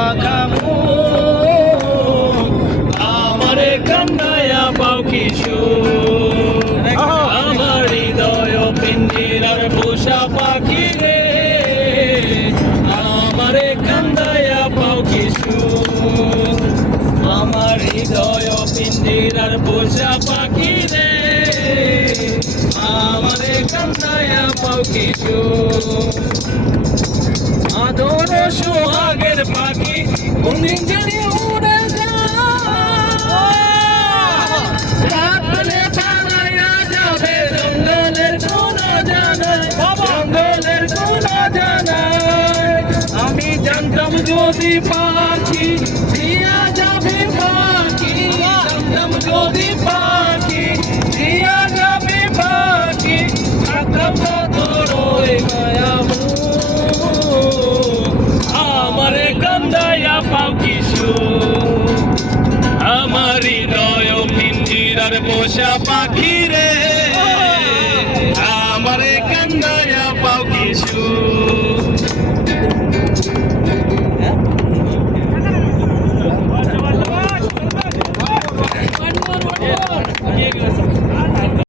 মাখামু আমারে কান্দায়া পাও কিশোর আমার হৃদয় পিঞ্জিরার পোষা পাখি রে আমারে কান্দায়া পাও কিশোর আমার হৃদয় পিঞ্জিরার পোষা পাখি রে আমারে কান্দায়া পাও কিশোর আদর সোহাগের পাখি কোনদিন জানি উড়ে যায় পালাইয়া যাবে জঙ্গলের কোন জানায় জঙ্গলের কোন জানায় আমি জানতাম যদি পাখি দিয়া যাবে পাখি জানতাম যদি পাখি দিয়া যাবে পাখি থাকতাম না তোর ওই মায়ামু আমারে কান্দায়া পাও কিশোর আমার হৃদয় পিঞ্জিরার পোষা পাখি